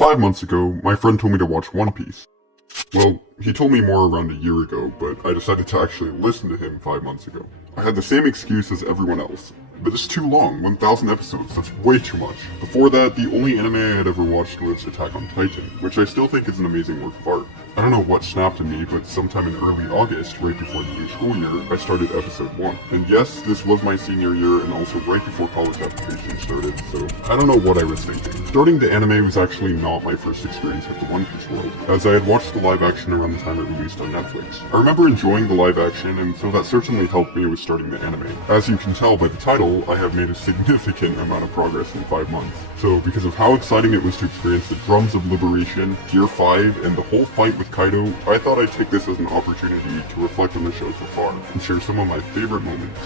5 months ago, my friend told me to watch One Piece. Well, he told me more around a year ago, but I decided to actually listen to him 5 months ago. I had the same excuse as everyone else, but it's too long, 1,000 episodes, that's way too much. Before that, the only anime I had ever watched was Attack on Titan, which I still think is an amazing work of art. I don't know what snapped in me, but sometime in early August, right before the new school year, I started episode 1. And yes, this was my senior year and also right before college application started, so I don't know what I was thinking. Starting the anime was actually not my first experience with the One Piece world, as I had watched the live action around the time it released on Netflix. I remember enjoying the live action, and so that certainly helped me with starting the anime. As you can tell by the title, I have made a significant amount of progress in 5 months. So because of how exciting it was to experience the drums of liberation, Gear 5, and the whole fight with Kaido, I thought I'd take this as an opportunity to reflect on the show so far, and share some of my favorite moments.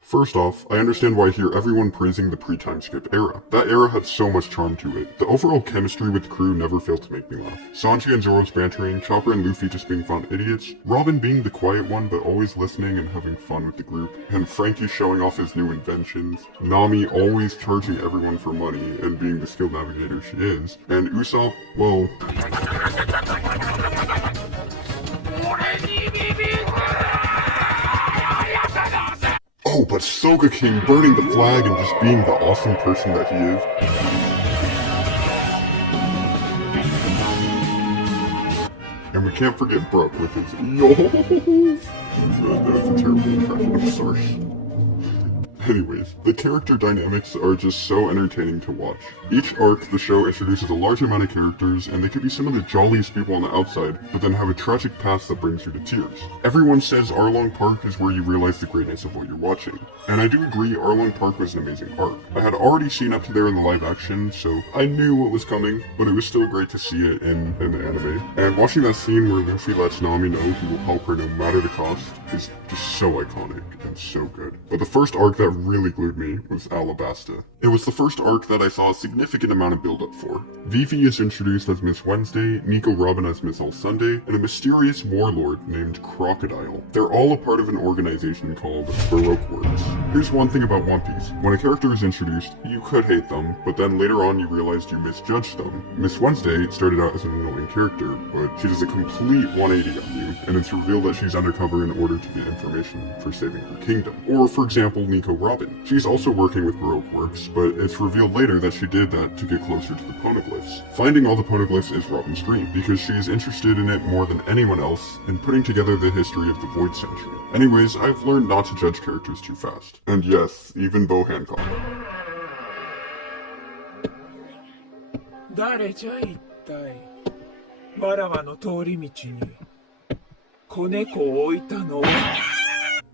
First off, I understand why I hear everyone praising the pre-time skip era. That era had so much charm to it. The overall chemistry with the crew never failed to make me laugh. Sanji and Zoro's bantering, Chopper and Luffy just being fun idiots, Robin being the quiet one but always listening and having fun with the group, and Frankie showing off his new inventions, Nami always charging everyone for money and being the skilled navigator she is, and Usopp, well... Oh, but Soga King burning the flag and just being the awesome person that he is. And we can't forget Brook with his YOS! That was a terrible impression, I'm sorry. Anyways, the character dynamics are just so entertaining to watch. Each arc, the show introduces a large amount of characters, and they could be some of the jolliest people on the outside, but then have a tragic past that brings you to tears. Everyone says Arlong Park is where you realize the greatness of what you're watching. And I do agree, Arlong Park was an amazing arc. I had already seen up to there in the live action, so I knew what was coming, but it was still great to see it in the anime. And watching that scene where Luffy lets Nami know he will help her no matter the cost is just so iconic and so good. But the first arc that really glued me was Alabasta. It was the first arc that I saw a significant amount of build-up for. Vivi is introduced as Miss Wednesday, Nico Robin as Miss All Sunday, and a mysterious warlord named Crocodile. They're all a part of an organization called Baroque Works. Here's one thing about One Piece. When a character is introduced, you could hate them, but then later on you realized you misjudged them. Miss Wednesday started out as an annoying character, but she does a complete 180 on you, and it's revealed that she's undercover in order to get information for saving her kingdom. Or, for example, Nico Robin. She's also working with Baroque Works, but it's revealed later that she did that to get closer to the poneglyphs. Finding all the poneglyphs is Robin's dream, because she is interested in it more than anyone else in putting together the history of the Void Century. Anyways, I've learned not to judge characters too fast. And yes, even Bo Hancock. 誰じゃ一体わらわの通り道に子猫を置いたのは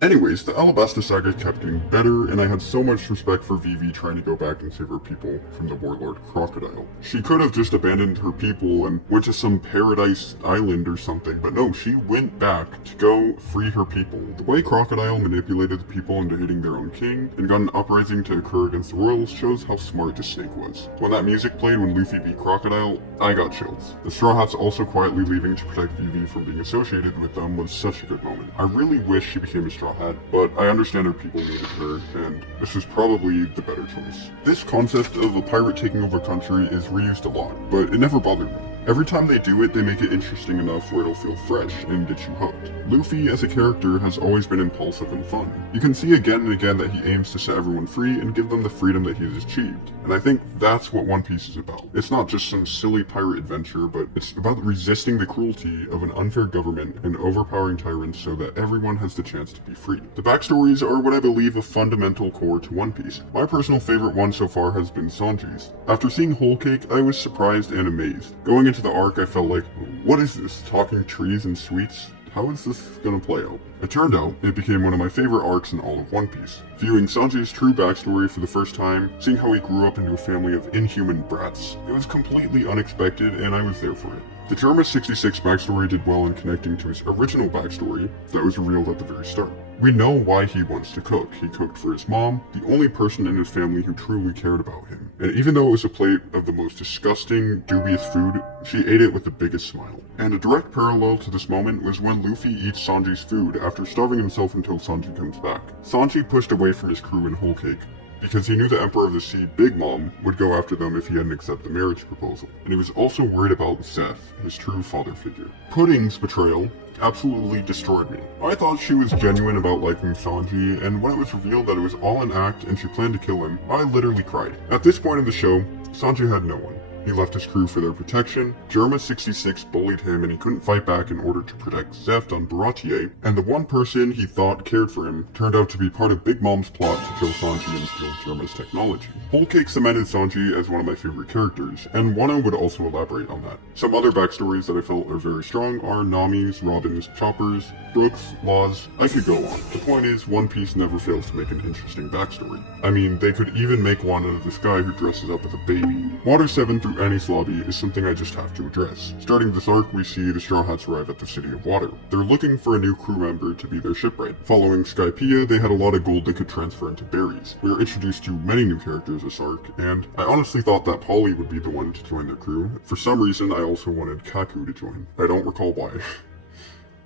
Anyways, the Alabasta saga kept getting better, and I had so much respect for Vivi trying to go back and save her people from the warlord Crocodile. She could have just abandoned her people and went to some paradise island or something, but no, she went back to go free her people. The way Crocodile manipulated the people into hating their own king and got an uprising to occur against the royals shows how smart the snake was. When that music played when Luffy beat Crocodile, I got chills. The Straw Hats also quietly leaving to protect Vivi from being associated with them was such a good moment. I really wish she became a Straw Hat, but I understand her people needed her, and this was probably the better choice. This concept of a pirate taking over a country is reused a lot, but it never bothered me. Every time they do it, they make it interesting enough where it'll feel fresh and get you hooked. Luffy as a character has always been impulsive and fun. You can see again and again that he aims to set everyone free and give them the freedom that he has achieved. And I think that's what One Piece is about. It's not just some silly pirate adventure, but it's about resisting the cruelty of an unfair government and overpowering tyrants so that everyone has the chance to be free. The backstories are what I believe a fundamental core to One Piece. My personal favorite one so far has been Sanji's. After seeing Whole Cake, I was surprised and amazed. Going into the arc, I felt like, what is this? Talking trees and sweets? How is this gonna play out? It turned out, it became one of my favorite arcs in all of One Piece. Viewing Sanji's true backstory for the first time, seeing how he grew up into a family of inhuman brats, it was completely unexpected and I was there for it. The Drama 66 backstory did well in connecting to his original backstory that was revealed at the very start. We know why he wants to cook. He cooked for his mom, the only person in his family who truly cared about him. And even though it was a plate of the most disgusting, dubious food, she ate it with the biggest smile. And a direct parallel to this moment was when Luffy eats Sanji's food after after starving himself until Sanji comes back. Sanji pushed away from his crew in Whole Cake, because he knew the Emperor of the Sea, Big Mom, would go after them if he hadn't accepted the marriage proposal. And he was also worried about Zeph, his true father figure. Pudding's betrayal absolutely destroyed me. I thought she was genuine about liking Sanji, and when it was revealed that it was all an act and she planned to kill him, I literally cried. At this point in the show, Sanji had no one. He left his crew for their protection, Germa 66 bullied him and he couldn't fight back in order to protect Zeft on Baratier, and the one person he thought cared for him turned out to be part of Big Mom's plot to kill Sanji and steal Germa's technology. Whole Cake cemented Sanji as one of my favorite characters, and Wano would also elaborate on that. Some other backstories that I felt are very strong are Nami's, Robin's, Chopper's, Brooks, Law's. I could go on. The point is, One Piece never fails to make an interesting backstory. I mean, they could even make one out of this guy who dresses up as a baby. Water 7 through Annie's lobby is something I just have to address. Starting this arc, we see the Straw Hats arrive at the City of Water. They're looking for a new crew member to be their shipwright. Following Skypiea, they had a lot of gold they could transfer into berries. We are introduced to many new characters this arc, and I honestly thought that Polly would be the one to join their crew. For some reason, I also wanted Kaku to join. I don't recall why.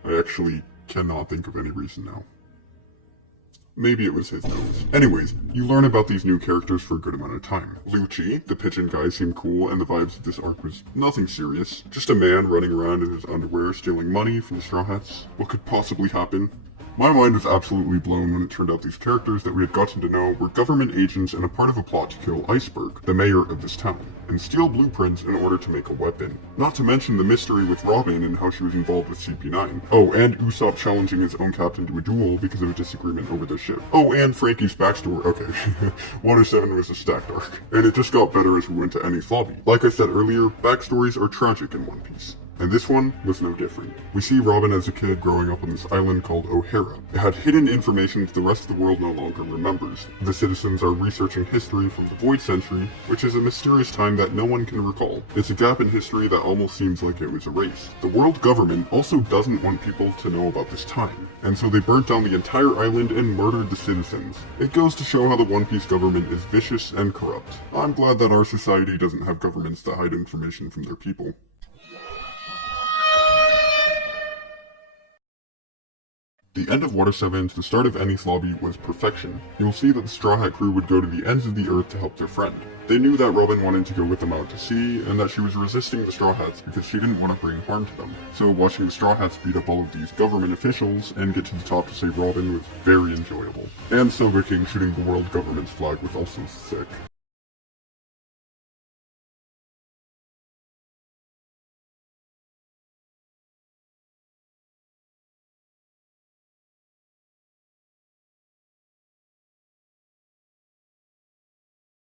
I actually cannot think of any reason now. Maybe it was his nose. Anyways, you learn about these new characters for a good amount of time. Lucci, the pigeon guy, seemed cool, and the vibes of this arc was nothing serious. Just a man running around in his underwear stealing money from the Straw Hats. What could possibly happen? My mind was absolutely blown when it turned out these characters that we had gotten to know were government agents and a part of a plot to kill Iceberg, the mayor of this town, and steal blueprints in order to make a weapon. Not to mention the mystery with Robin and how she was involved with CP9. Oh, and Usopp challenging his own captain to a duel because of a disagreement over their ship. Oh, and Frankie's backstory. Okay, Water 7 was a stacked arc, and it just got better as we went to Annie's lobby. Like I said earlier, backstories are tragic in One Piece. And this one was no different. We see Robin as a kid growing up on this island called O'Hara. It had hidden information that the rest of the world no longer remembers. The citizens are researching history from the Void Century, which is a mysterious time that no one can recall. It's a gap in history that almost seems like it was erased. The world government also doesn't want people to know about this time, and so they burnt down the entire island and murdered the citizens. It goes to show how the One Piece government is vicious and corrupt. I'm glad that our society doesn't have governments that hide information from their people. The end of Water 7 to the start of Annie's lobby was perfection. You'll see that the Straw Hat crew would go to the ends of the earth to help their friend. They knew that Robin wanted to go with them out to sea, and that she was resisting the Straw Hats because she didn't want to bring harm to them. So watching the Straw Hats beat up all of these government officials and get to the top to save Robin was very enjoyable. And Soga King shooting the world government's flag was also sick.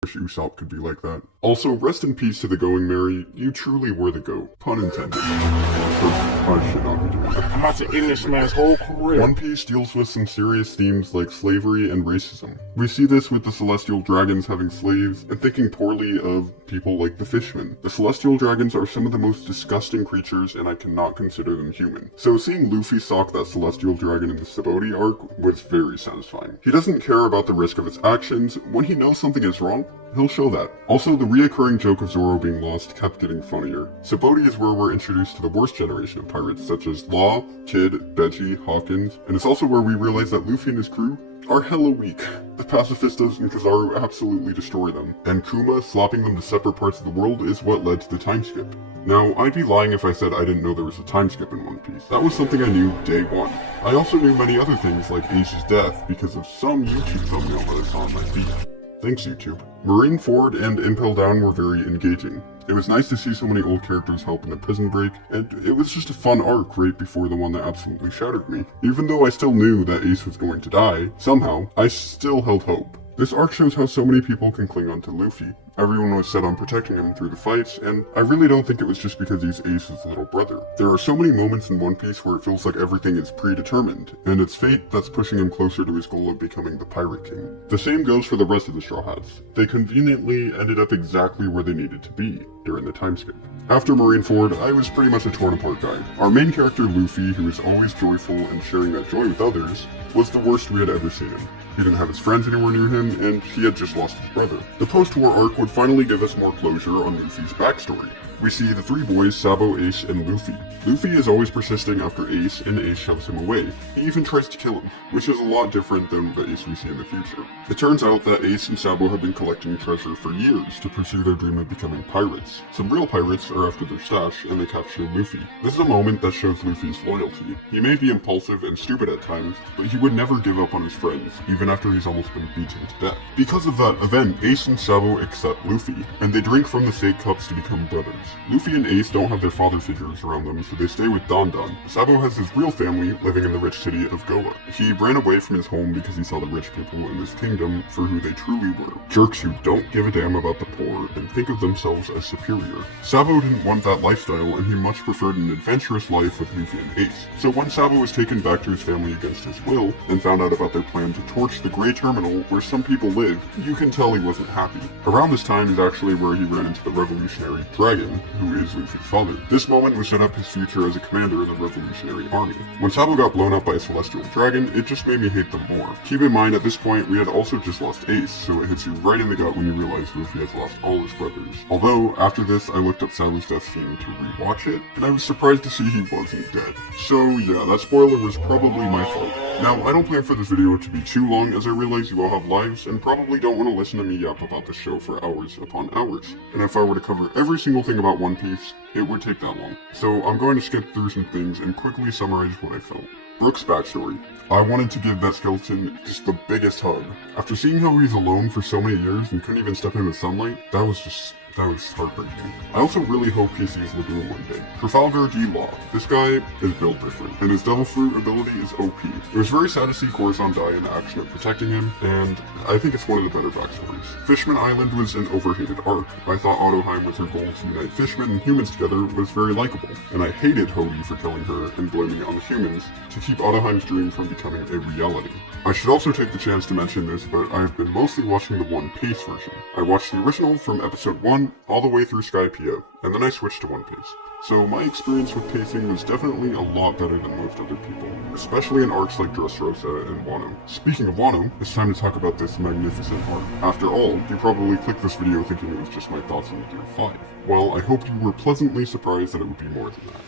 Wish Usopp could be like that. Also, rest in peace to the Going Merry. You truly were the GOAT. Pun intended. I should not be doing that. I'm about to end this man's whole career. One Piece deals with some serious themes like slavery and racism. We see this with the Celestial Dragons having slaves and thinking poorly of people like the Fishmen. The Celestial Dragons are some of the most disgusting creatures, and I cannot consider them human. So seeing Luffy sock that Celestial Dragon in the Sabaody arc was very satisfying. He doesn't care about the risk of his actions. When he knows something is wrong, he'll show that. Also, the reoccurring joke of Zoro being lost kept getting funnier. Sabaody is where we're introduced to the worst generation of pirates, such as Law, Kid, Beji, Hawkins, and it's also where we realize that Luffy and his crew are hella weak. The pacifistas and Kizaru absolutely destroy them, and Kuma slapping them to separate parts of the world is what led to the time skip. Now, I'd be lying if I said I didn't know there was a time skip in One Piece. That was something I knew day one. I also knew many other things like Ace's death because of some YouTube thumbnail that I saw on my feed. Thanks, YouTube. Marineford and Impel Down were very engaging. It was nice to see so many old characters help in the prison break, and it was just a fun arc right before the one that absolutely shattered me. Even though I still knew that Ace was going to die, somehow, I still held hope. This arc shows how so many people can cling on to Luffy. Everyone was set on protecting him through the fights, and I really don't think it was just because he's Ace's little brother. There are so many moments in One Piece where it feels like everything is predetermined, and it's fate that's pushing him closer to his goal of becoming the Pirate King. The same goes for the rest of the Straw Hats. They conveniently ended up exactly where they needed to be during the time skip. After Marineford, I was pretty much a torn apart guy. Our main character Luffy, who is always joyful and sharing that joy with others, was the worst we had ever seen him. He didn't have his friends anywhere near him, and he had just lost his brother. The post-war arc would finally give us more closure on Luffy's backstory. we see the three boys, Sabo, Ace, and Luffy. Luffy is always persisting after Ace, and Ace shoves him away. He even tries to kill him, which is a lot different than the Ace we see in the future. It turns out that Ace and Sabo have been collecting treasure for years to pursue their dream of becoming pirates. Some real pirates are after their stash, and they capture Luffy. This is a moment that shows Luffy's loyalty. He may be impulsive and stupid at times, but he would never give up on his friends, even after he's almost been beaten to death. Because of that event, Ace and Sabo accept Luffy, and they drink from the fake cups to become brothers. Luffy and Ace don't have their father figures around them, so they stay with Don Don. Sabo has his real family living in the rich city of Goa. He ran away from his home because he saw the rich people in his kingdom for who they truly were. Jerks who don't give a damn about the poor and think of themselves as superior. Sabo didn't want that lifestyle, and he much preferred an adventurous life with Luffy and Ace. So when Sabo was taken back to his family against his will, and found out about their plan to torch the Grey Terminal where some people live, you can tell he wasn't happy. Around this time is actually where he ran into the revolutionary Dragon, who is Luffy's father. This moment would set up his future as a commander of the revolutionary army. When Sabo got blown up by a celestial dragon, it just made me hate them more. Keep in mind, at this point, we had also just lost Ace, so it hits you right in the gut when you realize Luffy has lost all his brothers. Although, after this, I looked up Sabo's death scene to rewatch it, and I was surprised to see he wasn't dead. So yeah, that spoiler was probably my fault. Now, I don't plan for this video to be too long, as I realize you all have lives and probably don't want to listen to me yap about the show for hours upon hours. And if I were to cover every single thing about One Piece, it would take that long. So I'm going to skip through some things and quickly summarize what I felt. Brook's backstory. I wanted to give that skeleton just the biggest hug. After seeing how he's alone for so many years and couldn't even step in the sunlight, that was heartbreaking. I also really hope he sees Lagoon one day. Trafalgar G. Law. This guy is built different, and his Devil Fruit ability is OP. It was very sad to see Corazon die in the action of protecting him, and I think it's one of the better backstories. Fishman Island was an overhated arc. I thought Ottoheim with her goal to unite fishmen and humans together was very likable, and I hated Hody for killing her and blaming it on the humans to keep Ottoheim's dream from becoming a reality. I should also take the chance to mention this, but I have been mostly watching the One Piece version. I watched the original from episode 1 all the way through Skypiea, and then I switched to One Piece. So my experience with pacing was definitely a lot better than most other people, especially in arcs like Dressrosa and Wano. Speaking of Wano, it's time to talk about this magnificent arc. After all, you probably clicked this video thinking it was just my thoughts on Gear 5. Well, I hope you were pleasantly surprised that it would be more than that.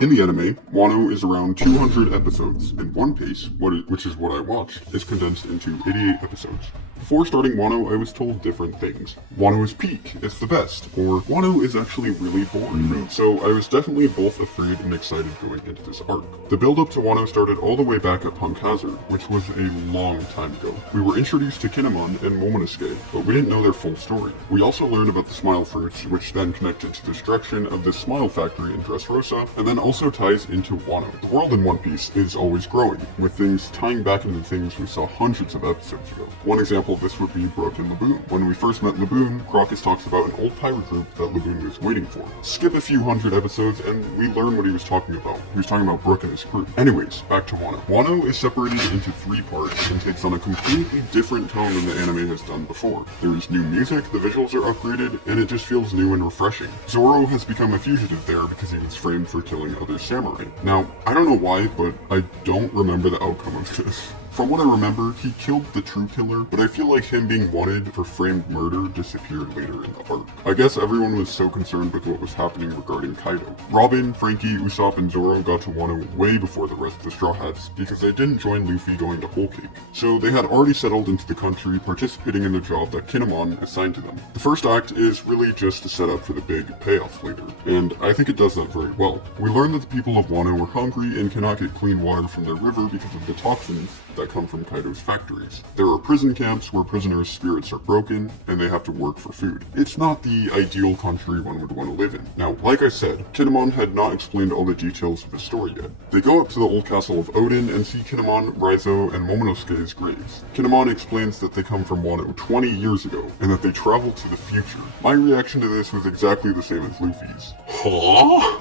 In the anime, Wano is around 200 episodes, and One Piece, which is what I watched, is condensed into 88 episodes. Before starting Wano, I was told different things. Wano is peak, it's the best, or Wano is actually really boring. So I was definitely both afraid and excited going into this arc. The build-up to Wano started all the way back at Punk Hazard, which was a long time ago. We were introduced to Kinemon and Momonosuke, but we didn't know their full story. We also learned about the Smile Fruits, which then connected to the destruction of the Smile Factory in Dressrosa, and then also ties into Wano. The world in One Piece is always growing, with things tying back into things we saw hundreds of episodes ago. One example of this would be Brook and Laboon. When we first met Laboon, Crocus talks about an old pirate group that Laboon was waiting for. Skip a few hundred episodes and we learn what he was talking about. He was talking about Brook and his crew. Anyways, back to Wano. Wano is separated into 3 parts and takes on a completely different tone than the anime has done before. There is new music, the visuals are upgraded, and it just feels new and refreshing. Zoro has become a fugitive there because he was framed for killing other samurai. Now, I don't know why, but I don't remember the outcome of this. From what I remember, he killed the true killer, but I feel like him being wanted for framed murder disappeared later in the arc. I guess everyone was so concerned with what was happening regarding Kaido. Robin, Frankie, Usopp, and Zoro got to Wano way before the rest of the Straw Hats because they didn't join Luffy going to Whole Cake. So they had already settled into the country, participating in the job that Kinemon assigned to them. The first act is really just a setup for the big payoff later, and I think it does that very well. We learn that the people of Wano are hungry and cannot get clean water from their river because of the toxins that come from Kaido's factories. There are prison camps where prisoners' spirits are broken and they have to work for food. It's not the ideal country one would want to live in. Now, like I said, Kinemon had not explained all the details of the story yet. They go up to the old castle of Odin and see Kinemon, Raizo, and Momonosuke's graves. Kinemon explains that they come from Wano 20 years ago and that they travel to the future. My reaction to this was exactly the same as Luffy's. Huh?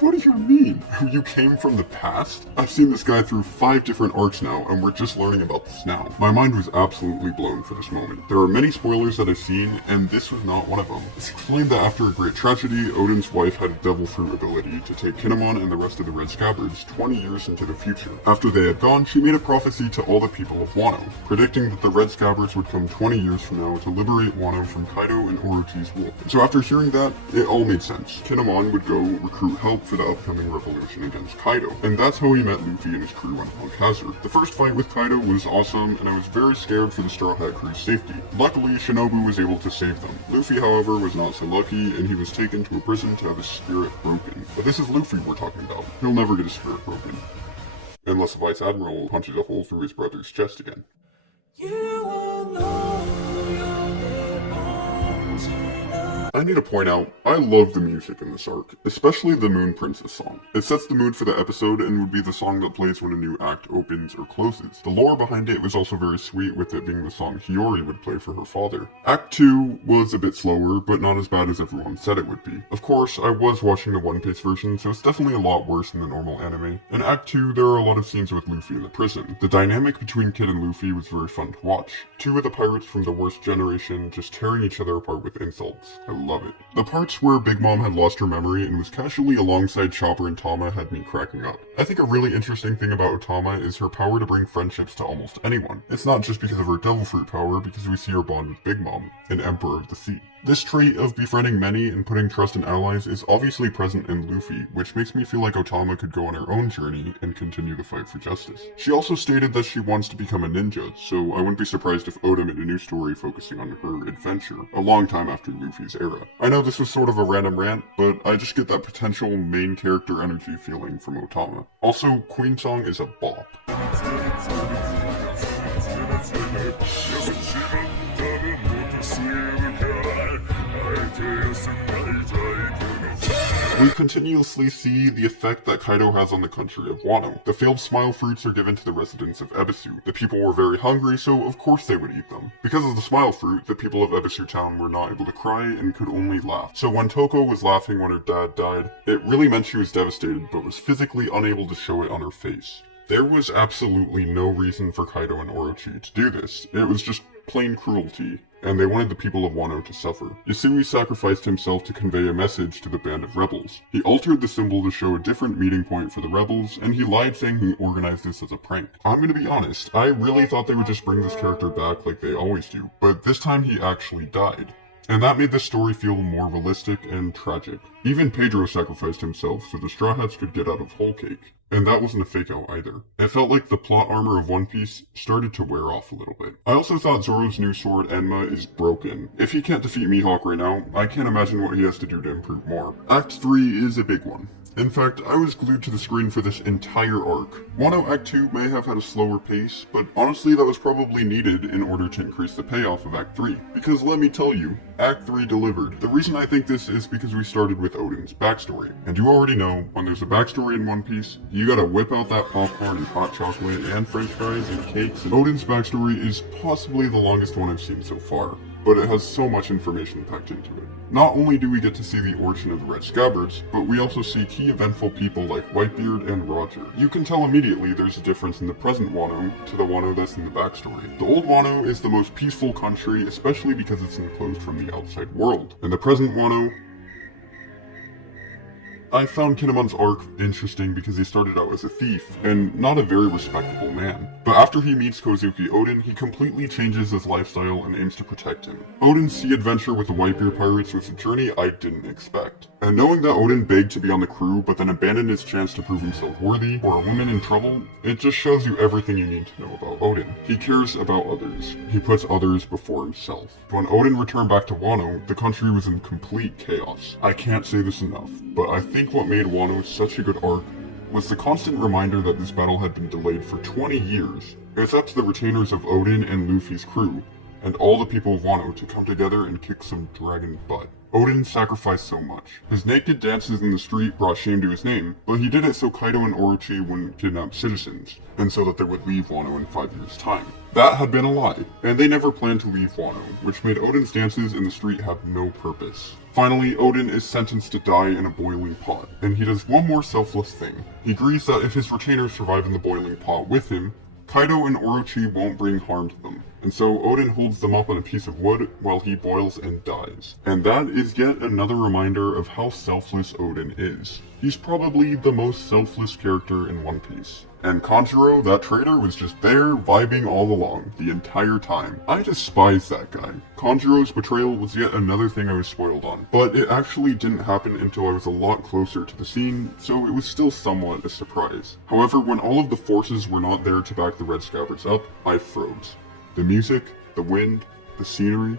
What do you mean? You came from the past? I've seen this guy through 5 different arcs now, and we're just learning about this now. My mind was absolutely blown for this moment. There are many spoilers that I've seen, and this was not one of them. It's explained that after a great tragedy, Odin's wife had a devil fruit ability to take Kinemon and the rest of the Red Scabbards 20 years into the future. After they had gone, she made a prophecy to all the people of Wano, predicting that the Red Scabbards would come 20 years from now to liberate Wano from Kaido and Orochi's rule. So after hearing that, it all made sense. Kinemon would go recruit help for the upcoming revolution against Kaido, and that's how he met Luffy and his crew on Punk Hazard. The first fight with Kaido was awesome, and I was very scared for the Straw Hat crew's safety. Luckily, Shinobu was able to save them. Luffy, however, was not so lucky, and he was taken to a prison to have his spirit broken. But this is Luffy we're talking about. He'll never get his spirit broken. Unless the Vice Admiral punches a hole through his brother's chest again. I need to point out, I love the music in this arc, especially the Moon Princess song. It sets the mood for the episode and would be the song that plays when a new act opens or closes. The lore behind it was also very sweet, with it being the song Hiyori would play for her father. Act 2 was a bit slower, but not as bad as everyone said it would be. Of course, I was watching the One Piece version, so it's definitely a lot worse than the normal anime. In Act 2, there are a lot of scenes with Luffy in the prison. The dynamic between Kid and Luffy was very fun to watch. 2 of the pirates from the worst generation just tearing each other apart with insults. I love it. The parts where Big Mom had lost her memory and was casually alongside Chopper and Tama had me cracking up. I think a really interesting thing about Otama is her power to bring friendships to almost anyone. It's not just because of her devil fruit power, because we see her bond with Big Mom, an Emperor of the Sea. This trait of befriending many and putting trust in allies is obviously present in Luffy, which makes me feel like Otama could go on her own journey and continue the fight for justice. She also stated that she wants to become a ninja, so I wouldn't be surprised if Oda made a new story focusing on her adventure, a long time after Luffy's era. I know this was sort of a random rant, but I just get that potential main character energy feeling from Otama. Also, Queen Song is a bop. We continuously see the effect that Kaido has on the country of Wano. The failed smile fruits are given to the residents of Ebisu. The people were very hungry, so of course they would eat them. Because of the smile fruit, the people of Ebisu town were not able to cry and could only laugh. So when Toko was laughing when her dad died, it really meant she was devastated, but was physically unable to show it on her face. There was absolutely no reason for Kaido and Orochi to do this. It was just plain cruelty, and they wanted the people of Wano to suffer. Yasui sacrificed himself to convey a message to the band of rebels. He altered the symbol to show a different meeting point for the rebels, and he lied saying he organized this as a prank. I'm gonna be honest, I really thought they would just bring this character back like they always do, but this time he actually died. And that made this story feel more realistic and tragic. Even Pedro sacrificed himself so the Straw Hats could get out of Whole Cake. And that wasn't a fake out either. It felt like the plot armor of One Piece started to wear off a little bit. I also thought Zoro's new sword, Enma, is broken. If he can't defeat Mihawk right now, I can't imagine what he has to do to improve more. Act 3 is a big one. In fact, I was glued to the screen for this entire arc. Wano Act 2 may have had a slower pace, but honestly that was probably needed in order to increase the payoff of Act 3. Because let me tell you, Act 3 delivered. The reason I think this is because we started with Odin's backstory. And you already know, when there's a backstory in One Piece, you gotta whip out that popcorn and hot chocolate and french fries and cakes. And Odin's backstory is possibly the longest one I've seen so far, but it has so much information packed into it. Not only do we get to see the origin of the Red Scabbards, but we also see key eventful people like Whitebeard and Roger. You can tell immediately there's a difference in the present Wano to the Wano that's in the backstory. The old Wano is the most peaceful country, especially because it's enclosed from the outside world. And the present Wano, I found Kinemon's arc interesting because he started out as a thief, and not a very respectable man. But after he meets Kozuki Odin, he completely changes his lifestyle and aims to protect him. Odin's sea adventure with the Whitebeard pirates was a journey I didn't expect. And knowing that Odin begged to be on the crew, but then abandoned his chance to prove himself worthy for a woman in trouble, it just shows you everything you need to know about Odin. He cares about others. He puts others before himself. When Odin returned back to Wano, the country was in complete chaos. I can't say this enough, but I think what made Wano such a good arc was the constant reminder that this battle had been delayed for 20 years. It's up to the retainers of Odin and Luffy's crew, and all the people of Wano to come together and kick some dragon butt. Odin sacrificed so much. His naked dances in the street brought shame to his name, but he did it so Kaido and Orochi wouldn't kidnap citizens, and so that they would leave Wano in 5 years' time. That had been a lie, and they never planned to leave Wano, which made Odin's dances in the street have no purpose. Finally, Odin is sentenced to die in a boiling pot, and he does one more selfless thing. He agrees that if his retainers survive in the boiling pot with him, Kaido and Orochi won't bring harm to them, and so Odin holds them up on a piece of wood while he boils and dies. And that is yet another reminder of how selfless Odin is. He's probably the most selfless character in One Piece. And Kanjuro, that traitor, was just there, vibing all along, the entire time. I despise that guy. Kanjuro's betrayal was yet another thing I was spoiled on, but it actually didn't happen until I was a lot closer to the scene, so it was still somewhat a surprise. However, when all of the forces were not there to back the Red Scabbards up, I froze. The music, the wind, the scenery,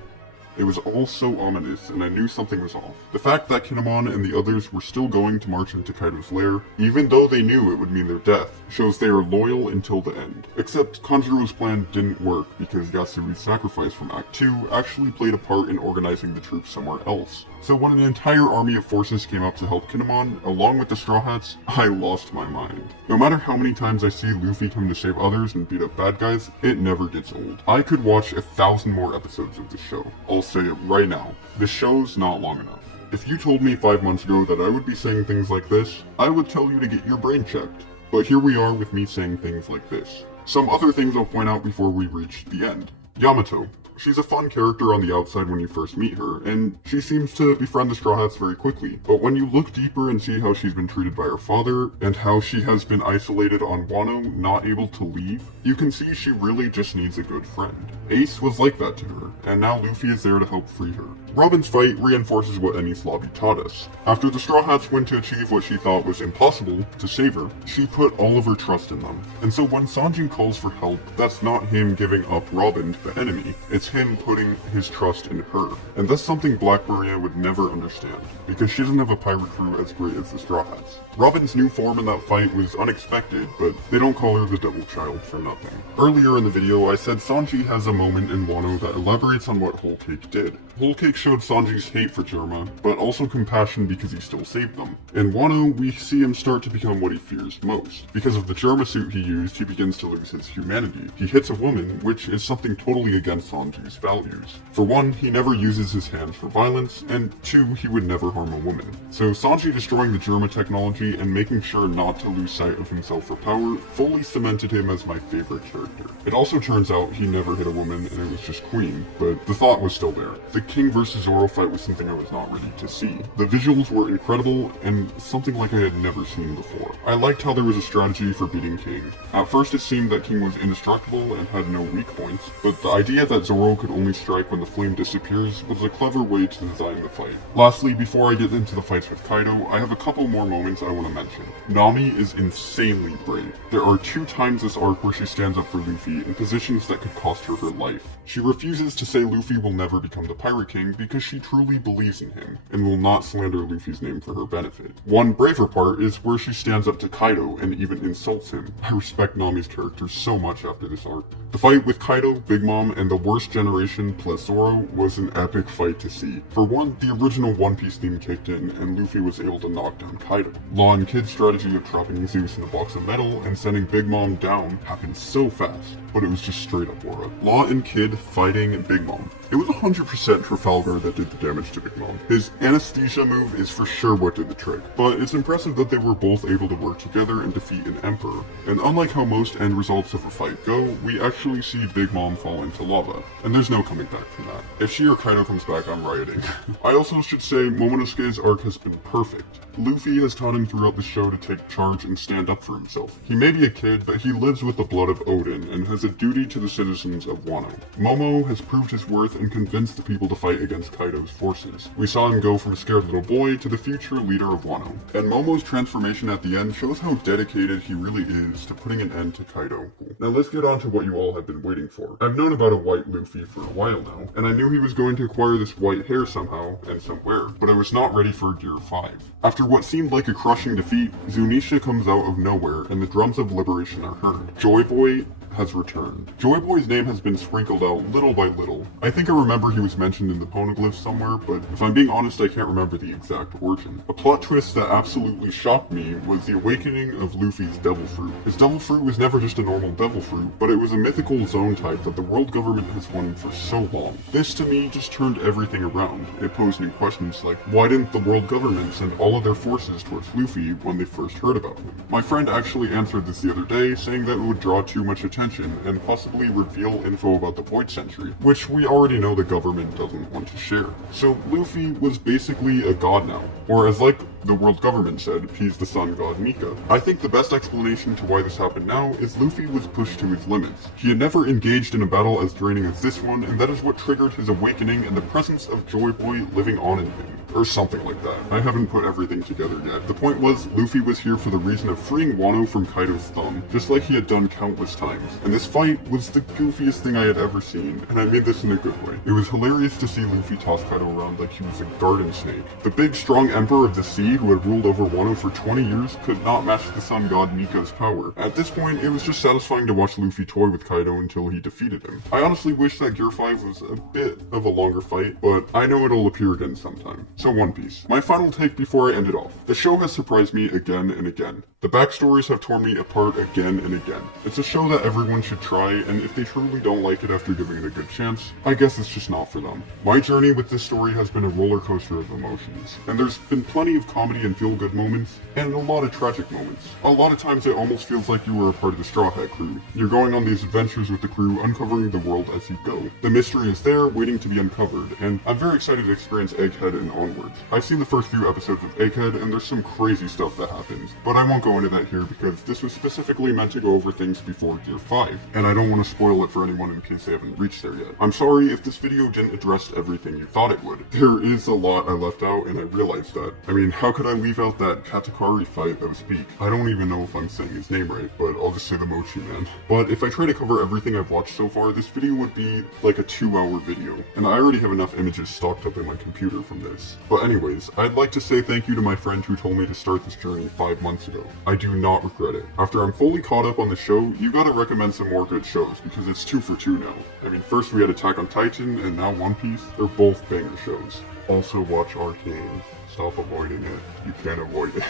it was all so ominous, and I knew something was off. The fact that Kinemon and the others were still going to march into Kaido's lair, even though they knew it would mean their death, shows they are loyal until the end. Except Kanjuro's plan didn't work because Yasuru's sacrifice from Act 2 actually played a part in organizing the troops somewhere else. So when an entire army of forces came up to help Kinemon, along with the Straw Hats, I lost my mind. No matter how many times I see Luffy come to save others and beat up bad guys, it never gets old. I could watch 1,000 more episodes of this show. I'll say it right now, this show's not long enough. If you told me 5 months ago that I would be saying things like this, I would tell you to get your brain checked. But here we are with me saying things like this. Some other things I'll point out before we reach the end. Yamato. She's a fun character on the outside when you first meet her, and she seems to befriend the Straw Hats very quickly. But when you look deeper and see how she's been treated by her father, and how she has been isolated on Wano, not able to leave, you can see she really just needs a good friend. Ace was like that to her, and now Luffy is there to help free her. Robin's fight reinforces what Enies Lobby taught us. After the Straw Hats went to achieve what she thought was impossible, to save her, she put all of her trust in them. And so when Sanji calls for help, that's not him giving up Robin to the enemy, it's him putting his trust in her. And that's something Black Maria would never understand, because she doesn't have a pirate crew as great as the Straw Hats. Robin's new form in that fight was unexpected, but they don't call her the Devil Child for nothing. Earlier in the video, I said Sanji has a moment in Wano that elaborates on what Whole Cake did. Whole Cake showed Sanji's hate for Germa, but also compassion because he still saved them. In Wano, we see him start to become what he fears most. Because of the Germa suit he used, he begins to lose his humanity. He hits a woman, which is something totally against Sanji's values. For one, he never uses his hands for violence, and two, he would never harm a woman. So Sanji destroying the Germa technology and making sure not to lose sight of himself for power fully cemented him as my favorite character. It also turns out he never hit a woman and it was just Queen, but the thought was still there. The King vs. Zoro fight was something I was not ready to see. The visuals were incredible and something like I had never seen before. I liked how there was a strategy for beating King. At first it seemed that King was indestructible and had no weak points, but the idea that Zoro could only strike when the flame disappears was a clever way to design the fight. Lastly, before I get into the fights with Kaido, I have a couple more moments I want to mention. Nami is insanely brave. There are 2 times this arc where she stands up for Luffy in positions that could cost her her life. She refuses to say Luffy will never become the Pirate King because she truly believes in him, and will not slander Luffy's name for her benefit. One braver part is where she stands up to Kaido and even insults him. I respect Nami's character so much after this arc. The fight with Kaido, Big Mom, and the Worst Generation plus Zoro was an epic fight to see. For one, the original One Piece theme kicked in, and Luffy was able to knock down Kaido. Law and Kid's strategy of trapping Zeus in a box of metal and sending Big Mom down happened so fast, but it was just straight up aura. Law and Kid fighting Big Mom. It was 100% Trafalgar that did the damage to Big Mom. His anesthesia move is for sure what did the trick, but it's impressive that they were both able to work together and defeat an Emperor. And unlike how most end results of a fight go, we actually see Big Mom fall into lava, and there's no coming back from that. If she or Kaido comes back, I'm rioting. I also should say Momonosuke's arc has been perfect. Luffy has taught him throughout the show to take charge and stand up for himself. He may be a kid, but he lives with the blood of Odin and has a duty to the citizens of Wano. Momo has proved his worth and convinced the people to fight against Kaido's forces. We saw him go from a scared little boy to the future leader of Wano. And Momo's transformation at the end shows how dedicated he really is to putting an end to Kaido. Now let's get on to what you all have been waiting for. I've known about a white Luffy for a while now, and I knew he was going to acquire this white hair somehow and somewhere, but I was not ready for Gear 5. After what seemed like a crushing defeat, Zunisha comes out of nowhere and the drums of liberation are heard. Joy Boy has returned. Joy Boy's name has been sprinkled out little by little. I think I remember he was mentioned in the poneglyphs somewhere, but if I'm being honest, I can't remember the exact origin. A plot twist that absolutely shocked me was the awakening of Luffy's devil fruit. His devil fruit was never just a normal devil fruit, but it was a mythical zone type that the world government has wanted for so long. This to me just turned everything around. It posed new questions like, why didn't the world government send all of their forces towards Luffy when they first heard about him? My friend actually answered this the other day, saying that it would draw too much attention and possibly reveal info about the Void Century, which we already know the government doesn't want to share. So Luffy was basically a god now, or as like the world government said, he's the sun god Nika. I think the best explanation to why this happened now is Luffy was pushed to his limits. He had never engaged in a battle as draining as this one, and that is what triggered his awakening and the presence of Joy Boy living on in him. Or something like that. I haven't put everything together yet. The point was, Luffy was here for the reason of freeing Wano from Kaido's thumb, just like he had done countless times. And this fight was the goofiest thing I had ever seen, and I mean this in a good way. It was hilarious to see Luffy toss Kaido around like he was a garden snake. The big, strong emperor of the sea who had ruled over Wano for 20 years could not match the sun god Nika's power. At this point, it was just satisfying to watch Luffy toy with Kaido until he defeated him. I honestly wish that Gear 5 was a bit of a longer fight, but I know it'll appear again sometime. So One Piece. My final take before I end it off. The show has surprised me again and again. The backstories have torn me apart again and again. It's a show that everyone should try, and if they truly don't like it after giving it a good chance, I guess it's just not for them. My journey with this story has been a roller coaster of emotions, and there's been plenty of comedy and feel-good moments, and a lot of tragic moments. A lot of times it almost feels like you were a part of the Straw Hat crew. You're going on these adventures with the crew, uncovering the world as you go. The mystery is there, waiting to be uncovered, and I'm very excited to experience Egghead and onwards. I've seen the first few episodes of Egghead, and there's some crazy stuff that happens, but I won't go into that here because this was specifically meant to go over things before Gear 5, and I don't want to spoil it for anyone in case they haven't reached there yet. I'm sorry if this video didn't address everything you thought it would. There is a lot I left out, and I realized that. I mean, how could I leave out that Katakari fight of Speak? I don't even know if I'm saying his name right, but I'll just say the Mochi Man. But if I try to cover everything I've watched so far, this video would be like a 2-hour video, and I already have enough images stocked up in my computer from this. But anyways, I'd like to say thank you to my friend who told me to start this journey 5 months ago. I do not regret it. After I'm fully caught up on the show, you gotta recommend some more good shows because it's 2 for 2 now. I mean, first we had Attack on Titan and now One Piece. They're both banger shows. Also watch Arcane. Stop avoiding it. You can't avoid it.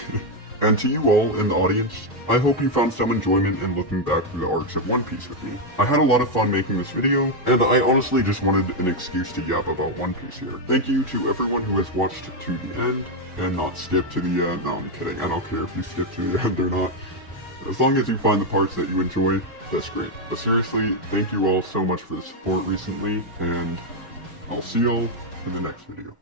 And to you all in the audience, I hope you found some enjoyment in looking back through the arcs of One Piece with me. I had a lot of fun making this video, and I honestly just wanted an excuse to yap about One Piece here. Thank you to everyone who has watched to the end, and not skipped to the end. No, I'm kidding. I don't care if you skip to the end or not. As long as you find the parts that you enjoy, that's great. But seriously, thank you all so much for the support recently, and I'll see y'all in the next video.